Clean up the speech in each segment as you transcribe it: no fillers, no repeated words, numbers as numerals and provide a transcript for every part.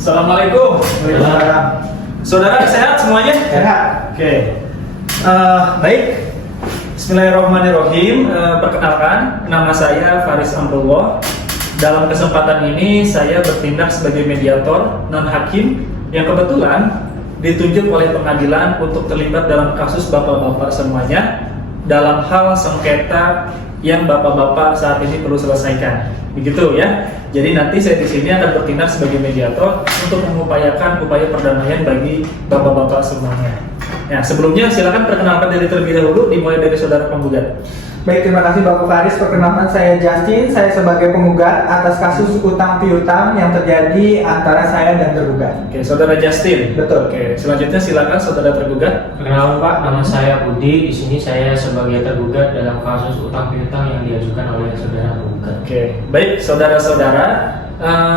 Assalamualaikum. Waalaikumsalam. Saudara sehat semuanya? Sehat. Oke. Baik. Bismillahirrahmanirrahim. Perkenalkan, nama saya Faris Amrullah. Dalam kesempatan ini saya bertindak sebagai mediator non hakim yang kebetulan ditunjuk oleh pengadilan untuk terlibat dalam kasus bapak-bapak semuanya dalam hal sengketa yang bapak-bapak saat ini perlu selesaikan. Begitu ya. Jadi nanti saya di sini akan bertindak sebagai mediator untuk mengupayakan upaya perdamaian bagi bapak-bapak semuanya. Ya, sebelumnya silakan perkenalkan diri terlebih dahulu, dimulai dari saudara penggugat. Baik, terima kasih Bapak Faris. Perkenalkan, saya Justin. Saya sebagai penggugat atas kasus utang piutang yang terjadi antara saya dan tergugat. Oke, saudara Justin. Betul. Oke, selanjutnya silakan saudara tergugat. Perkenalkan Pak, nama saya Budi. Di sini saya sebagai tergugat dalam kasus utang piutang yang diajukan oleh saudara tergugat. Oke, baik saudara-saudara.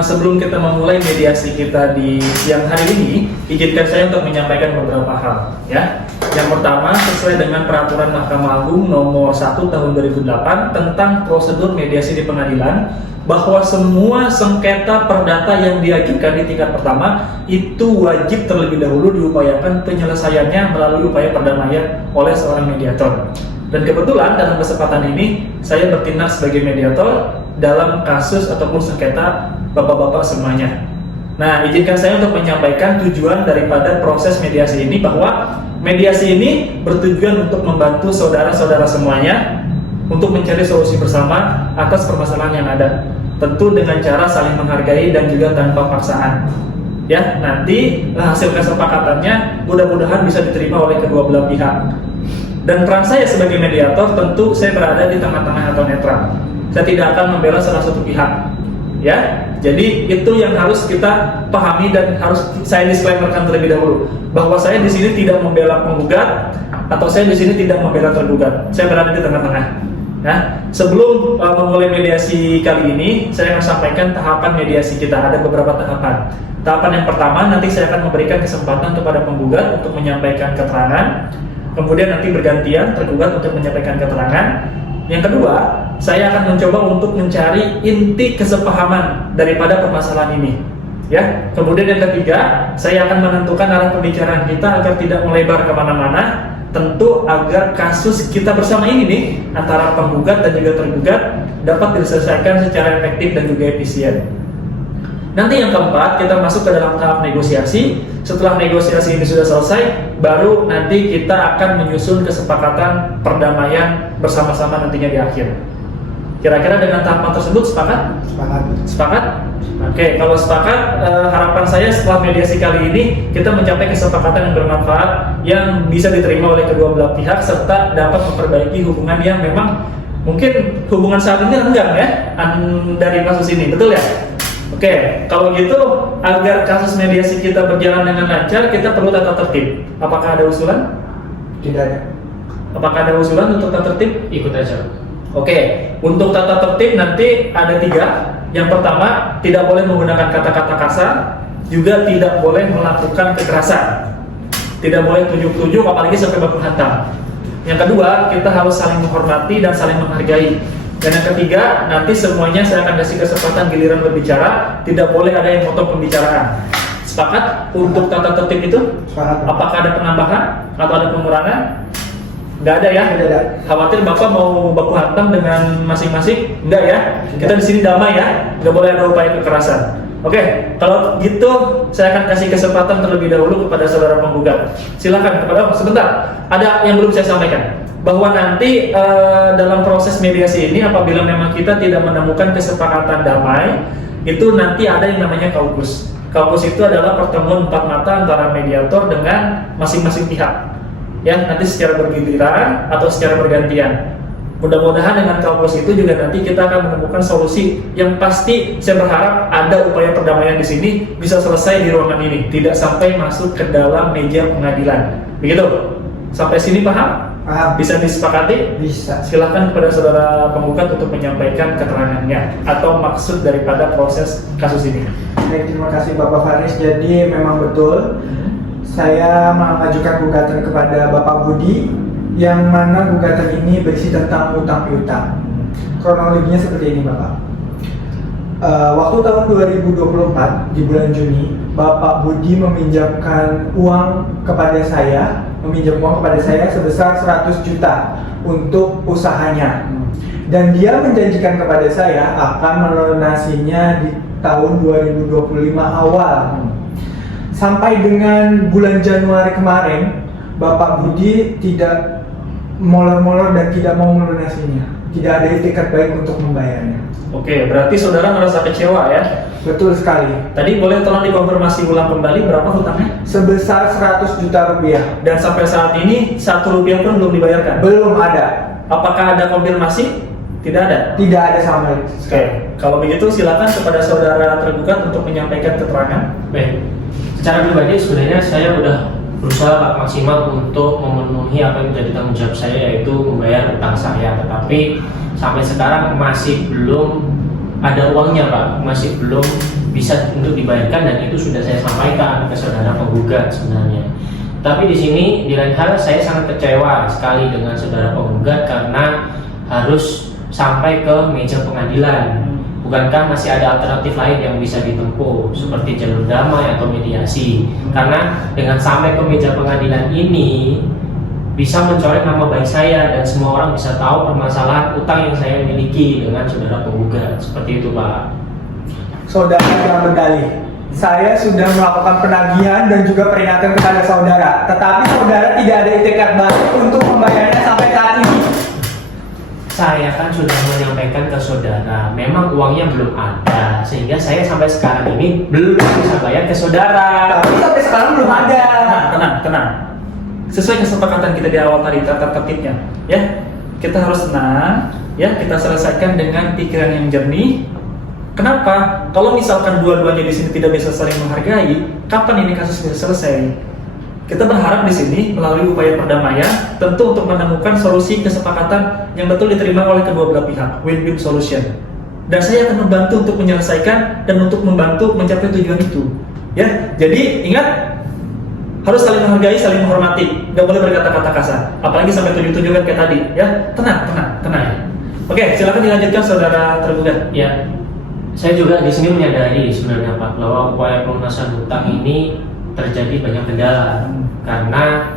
Sebelum kita memulai mediasi kita di siang hari ini, izinkan saya untuk menyampaikan beberapa hal. Ya, yang pertama sesuai dengan peraturan Mahkamah Agung nomor 1 tahun 2008 tentang prosedur mediasi di pengadilan, bahwa semua sengketa perdata yang diajukan di tingkat pertama itu wajib terlebih dahulu diupayakan penyelesaiannya melalui upaya perdamaian oleh seorang mediator. Dan kebetulan dalam kesempatan ini saya bertindak sebagai mediator dalam kasus ataupun sengketa bapak-bapak semuanya. Nah, izinkan saya untuk menyampaikan tujuan daripada proses mediasi ini, bahwa mediasi ini bertujuan untuk membantu saudara-saudara semuanya untuk mencari solusi bersama atas permasalahan yang ada. Tentu dengan cara saling menghargai dan juga tanpa paksaan. Ya, nanti hasil kesepakatannya mudah-mudahan bisa diterima oleh kedua belah pihak. Dan peran saya sebagai mediator, tentu saya berada di tengah-tengah atau netral. Saya tidak akan membela salah satu pihak. Ya, jadi itu yang harus kita pahami dan harus saya disclaimerkan terlebih dahulu, bahwa saya di sini tidak membela penggugat atau saya di sini tidak membela tergugat. Saya berada di tengah-tengah. Ya, sebelum memulai mediasi kali ini, saya akan sampaikan tahapan mediasi kita. Ada beberapa tahapan. Tahapan yang pertama, nanti saya akan memberikan kesempatan kepada penggugat untuk menyampaikan keterangan. Kemudian nanti bergantian tergugat untuk menyampaikan keterangan. Yang kedua, saya akan mencoba untuk mencari inti kesepahaman daripada permasalahan ini. Ya. Kemudian yang ketiga, saya akan menentukan arah pembicaraan kita agar tidak melebar kemana-mana. Tentu agar kasus kita bersama ini nih, antara penggugat dan juga tergugat, dapat diselesaikan secara efektif dan juga efisien. Nanti yang keempat, kita masuk ke dalam tahap negosiasi. Setelah negosiasi ini sudah selesai, baru nanti kita akan menyusun kesepakatan perdamaian bersama-sama nantinya di akhir. Kira-kira dengan tahapan tersebut sepakat? Sepakat. Sepakat? Oke, kalau sepakat, harapan saya setelah mediasi kali ini kita mencapai kesepakatan yang bermanfaat yang bisa diterima oleh kedua belah pihak serta dapat memperbaiki hubungan yang memang mungkin hubungan saat ini renggang ya dari kasus ini, betul ya? Oke, kalau gitu agar kasus mediasi kita berjalan dengan lancar, kita perlu tata tertib. Apakah ada usulan? Tidak ada. Apakah ada usulan untuk tata tertib? Ikut aja. Oke, untuk tata tertib nanti ada 3. Yang pertama, tidak boleh menggunakan kata-kata kasar, juga tidak boleh melakukan kekerasan. Tidak boleh tunjuk-tunjuk, apalagi sampai baku hantam. Yang kedua, kita harus saling menghormati dan saling menghargai. Dan yang ketiga, nanti semuanya saya akan kasih kesempatan giliran berbicara, tidak boleh ada yang motong pembicaraan. Sepakat untuk tata tertib itu? Sepakat. Apakah ada penambahan atau ada pengurangan? Nggak ada ya? Tidak ada. Khawatir Bapak mau baku hantam dengan masing-masing? Enggak ya? Kita di sini damai ya? Nggak boleh ada upaya kekerasan. Oke, kalau gitu saya akan kasih kesempatan terlebih dahulu kepada saudara penggugat. Silakan kepada sebentar. Ada yang belum saya sampaikan, bahwa nanti dalam proses mediasi ini apabila memang kita tidak menemukan kesepakatan damai, itu nanti ada yang namanya kaukus. Kaukus itu adalah pertemuan 4 mata antara mediator dengan masing-masing pihak. Ya, nanti secara bergiliran atau secara bergantian. Mudah-mudahan dengan kaukus itu juga nanti kita akan menemukan solusi yang pasti. Saya berharap ada upaya perdamaian di sini bisa selesai di ruangan ini, tidak sampai masuk ke dalam meja pengadilan. Begitu? Sampai sini paham? Paham. Bisa disepakati? Bisa. Silakan kepada saudara penggugat untuk menyampaikan keterangannya atau maksud daripada proses kasus ini. Baik, terima kasih Bapak Faris. Jadi memang betul saya mengajukan gugatan kepada Bapak Budi, yang mana gugatan ini berisi tentang utang piutang. Kronologinya seperti ini, Bapak. Waktu tahun 2024 di bulan Juni, Bapak Budi meminjam uang kepada saya sebesar 100 juta untuk usahanya. Dan dia menjanjikan kepada saya akan melunasinya di tahun 2025 awal. Sampai dengan bulan Januari kemarin, Bapak Budi tidak molor-molor dan tidak mau melunasinya. Tidak ada itikat baik untuk membayarnya. Oke, berarti saudara merasa kecewa ya? Betul sekali. Tadi boleh tolong dikonfirmasi ulang kembali berapa hutangnya? Sebesar 100 juta rupiah. Dan sampai saat ini 1 rupiah pun belum dibayarkan? Belum ada. Apakah ada konfirmasi? Tidak ada? Tidak ada sama Oke, kalau begitu silakan kepada saudara tergugat untuk menyampaikan keterangan. Baik, secara pribadi sebenarnya saya udah berusaha Pak maksimal untuk memenuhi apa yang menjadi tanggung jawab saya, yaitu membayar utang saya. Tetapi sampai sekarang masih belum ada uangnya Pak, masih belum bisa untuk dibayarkan, dan itu sudah saya sampaikan ke saudara penggugat sebenarnya. Tapi di sini di lain hal saya sangat kecewa sekali dengan saudara penggugat karena harus sampai ke meja pengadilan. Bukankah masih ada alternatif lain yang bisa ditempuh seperti jalur damai atau mediasi? Karena dengan sampai ke meja pengadilan ini bisa mencoreng nama baik saya dan semua orang bisa tahu permasalahan utang yang saya miliki dengan saudara penggugat. Seperti itu Pak. Saudara jangan berdalih. Saya sudah melakukan penagihan dan juga peringatan kepada saudara. Tetapi saudara tidak ada itikat baik untuk membayarnya sampai saat ini. Saya kan sudah menyampaikan ke saudara, memang uangnya belum ada, sehingga saya sampai sekarang ini belum bisa bayar ke saudara. Tapi sampai sekarang belum ada. Tenang. Sesuai kesepakatan kita di awal tadi, tata tertibnya, ya. Kita harus tenang, ya. Kita selesaikan dengan pikiran yang jernih. Kenapa? Kalau misalkan dua-duanya di sini tidak bisa saling menghargai, kapan ini kasus bisa selesai? Kita berharap di sini melalui upaya perdamaian, tentu untuk menemukan solusi kesepakatan yang betul diterima oleh kedua belah pihak, win-win solution. Dan saya akan membantu untuk menyelesaikan dan untuk membantu mencapai tujuan itu. Ya, jadi ingat, harus saling menghargai, saling menghormati, nggak boleh berkata-kata kasar, apalagi sampai tujuan kayak tadi. Ya, tenang. Oke, silakan dilanjutkan saudara tergugat. Ya, saya juga di sini menyadari sebenarnya Pak bahwa upaya pelunasan hutang ini terjadi banyak kendala karena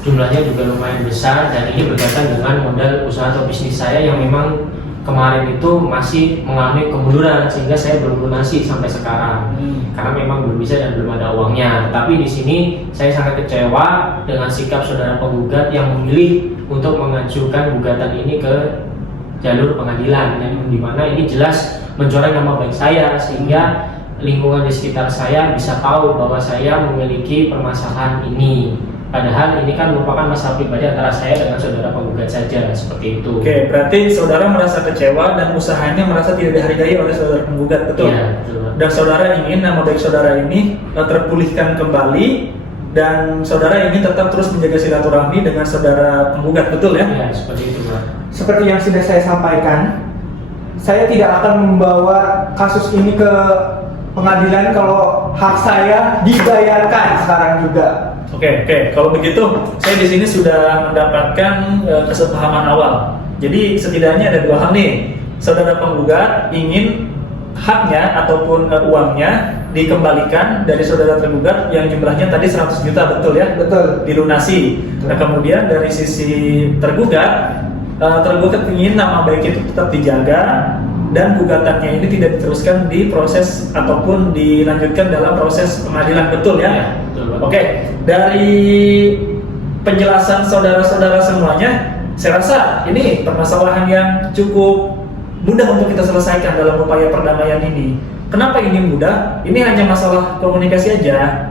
jumlahnya juga lumayan besar, dan ini berkaitan dengan modal usaha atau bisnis saya yang memang kemarin itu masih mengalami kemunduran sehingga saya belum lunasi sampai sekarang karena memang belum bisa dan belum ada uangnya. Tapi di sini saya sangat kecewa dengan sikap saudara penggugat yang memilih untuk mengajukan gugatan ini ke jalur pengadilan, yang dimana ini jelas mencoreng nama baik saya sehingga lingkungan di sekitar saya bisa tahu bahwa saya memiliki permasalahan ini. Padahal ini kan merupakan masalah pribadi antara saya dengan saudara penggugat saja, seperti itu. Oke, berarti saudara merasa kecewa dan usahanya merasa tidak dihargai oleh saudara penggugat, betul? Iya, betul. Dan saudara ingin nama baik saudara ini terpulihkan kembali, dan saudara ingin tetap terus menjaga silaturahmi dengan saudara penggugat, betul ya? Iya, seperti itu Pak. Seperti yang sudah saya sampaikan, saya tidak akan membawa kasus ini ke pengadilan kalau hak saya dibayarkan sekarang juga. Oke. Kalau begitu, saya di sini sudah mendapatkan kesepahaman awal. Jadi setidaknya ada dua hal nih. Saudara penggugat ingin haknya ataupun uangnya dikembalikan dari saudara tergugat yang jumlahnya tadi 100 juta, betul ya? Betul. Dilunasi. Nah, kemudian dari sisi tergugat ingin nama baik itu tetap dijaga dan gugatannya ini tidak diteruskan di proses ataupun dilanjutkan dalam proses pengadilan, betul ya? Ya, betul. Oke, dari penjelasan saudara-saudara semuanya, saya rasa ini permasalahan yang cukup mudah untuk kita selesaikan dalam upaya perdamaian ini. Kenapa ini mudah? Ini hanya masalah komunikasi aja.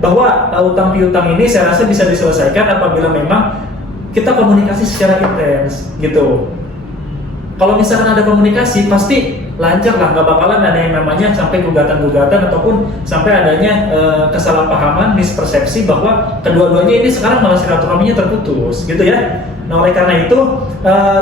Bahwa utang piutang ini saya rasa bisa diselesaikan apabila memang kita komunikasi secara intens gitu. Kalau misalkan ada komunikasi, pasti lancar lah, nggak bakalan ada yang namanya sampai gugatan-gugatan ataupun sampai adanya kesalahpahaman, mispersepsi bahwa kedua-duanya ini sekarang malah silaturahminya terputus, gitu ya. Nah, oleh karena itu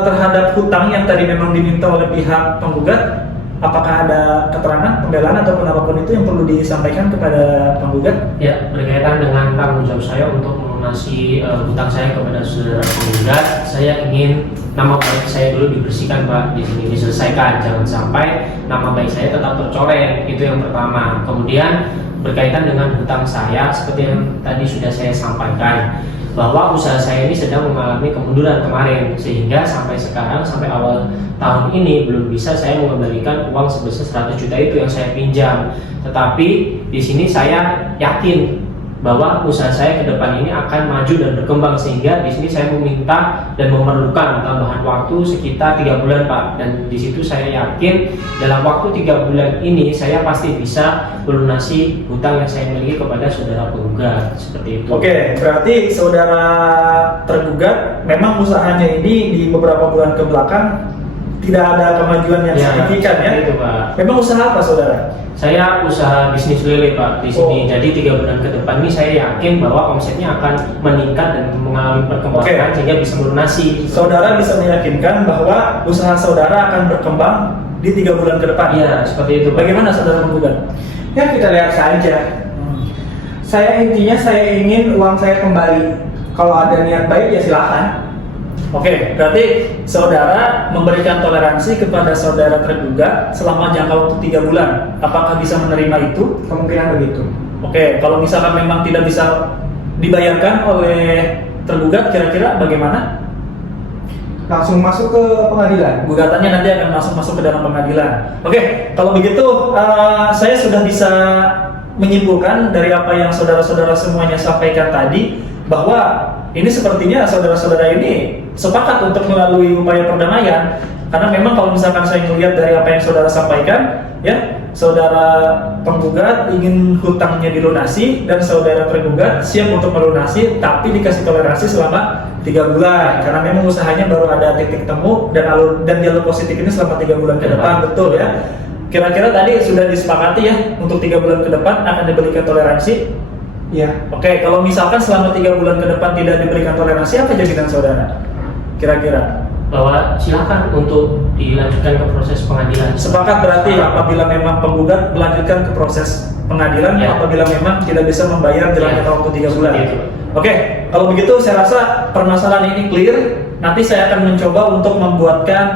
terhadap hutang yang tadi memang diminta oleh pihak penggugat, apakah ada keterangan, pembelaan ataupun apapun itu yang perlu disampaikan kepada penggugat? Ya, berkaitan dengan tanggung jawab saya untuk melunasi hutang saya kepada saudara penggugat, saya ingin nama baik saya dulu dibersihkan Pak, di sini diselesaikan, jangan sampai nama baik saya tetap tercoreng, itu yang pertama. Kemudian berkaitan dengan hutang saya, seperti yang tadi sudah saya sampaikan, bahwa usaha saya ini sedang mengalami kemunduran kemarin, sehingga sampai sekarang, sampai awal tahun ini belum bisa saya mengembalikan uang sebesar 100 juta itu yang saya pinjam. Tetapi di sini saya yakin bahwa usaha saya ke depan ini akan maju dan berkembang, sehingga di sini saya meminta dan memerlukan tambahan waktu sekitar 3 bulan Pak, dan di situ saya yakin dalam waktu 3 bulan ini saya pasti bisa melunasi hutang yang saya miliki kepada saudara penggugat, seperti itu. Oke, berarti saudara tergugat memang usahanya ini di beberapa bulan ke belakang tidak ada kemajuan yang signifikan ya? Itu Pak. Memang usaha apa saudara? Saya usaha bisnis lele Pak di sini. Jadi 3 bulan ke depan ini saya yakin bahwa omsetnya akan meningkat dan mengalami perkembangan sehingga bisa melunasi. Saudara bisa meyakinkan bahwa usaha saudara akan berkembang di 3 bulan ke depan? Iya, seperti itu Pak. Bagaimana saudara menggugat? Ya kita lihat saja. Saya intinya saya ingin uang saya kembali. Kalau ada niat baik ya silakan. Oke, berarti saudara memberikan toleransi kepada saudara tergugat selama jangka waktu 3 bulan. Apakah bisa menerima itu? Kemungkinan begitu. Oke, kalau misalkan memang tidak bisa dibayarkan oleh tergugat, kira-kira bagaimana? Langsung masuk ke pengadilan. Gugatannya nanti akan masuk ke dalam pengadilan. Oke, kalau begitu saya sudah bisa menyimpulkan dari apa yang saudara-saudara semuanya sampaikan tadi, bahwa ini sepertinya saudara-saudara ini sepakat untuk melalui upaya perdamaian, karena memang kalau misalkan saya melihat dari apa yang saudara sampaikan, ya, saudara penggugat ingin hutangnya dilunasi dan saudara tergugat siap untuk melunasi, tapi dikasih toleransi selama 3 bulan karena memang usahanya baru ada titik temu dan jalur positif ini selama 3 bulan ke depan, betul ya? Kira-kira tadi sudah disepakati ya untuk 3 bulan ke depan akan diberikan toleransi. Iya. Oke, kalau misalkan selama 3 bulan ke depan tidak diberikan toleransi, apa jaminan saudara? Kira-kira? Bahwa silakan untuk dilanjutkan ke proses pengadilan. Sepakat berarti apabila memang penggugat melanjutkan ke proses pengadilan, Ya. apabila memang tidak bisa membayar dalam jangka waktu 3 bulan. Seperti itu. Oke, kalau begitu saya rasa permasalahan ini clear. Nanti saya akan mencoba untuk membuatkan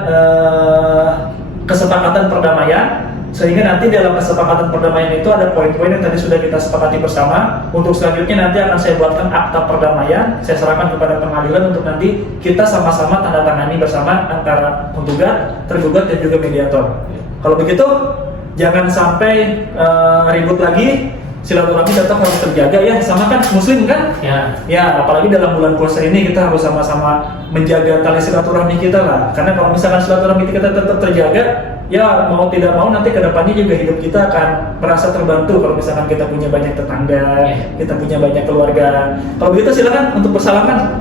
kesepakatan perdamaian, sehingga nanti dalam kesepakatan perdamaian itu ada poin-poin yang tadi sudah kita sepakati bersama. Untuk selanjutnya nanti akan saya buatkan akta perdamaian, saya serahkan kepada pengadilan untuk nanti kita sama-sama tanda tangani bersama antara penggugat, tergugat dan juga mediator. Kalau begitu jangan sampai ribut lagi, silaturahmi tetap harus terjaga ya, sama kan muslim kan? Ya, apalagi dalam bulan puasa ini kita harus sama-sama menjaga tali silaturahmi kita lah. Karena kalau misalkan silaturahmi kita tetap terjaga, ya mau tidak mau nanti kedepannya juga hidup kita akan merasa terbantu kalau misalkan kita punya banyak tetangga, kita punya banyak keluarga. Kalau begitu silakan untuk bersalaman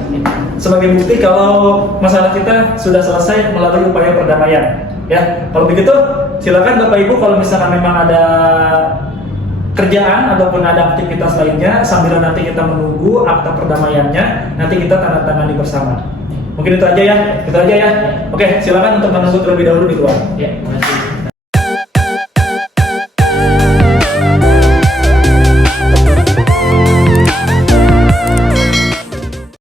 sebagai bukti kalau masalah kita sudah selesai melalui upaya perdamaian. Ya, kalau begitu silakan Bapak Ibu kalau misalkan memang ada kerjaan ataupun ada aktivitas lainnya sambil nanti kita menunggu akta perdamaiannya, nanti kita tanda tangani bersama. Mungkin itu aja ya, Oke, silakan untuk menunggu terlebih dahulu di luar. Ya, terima kasih.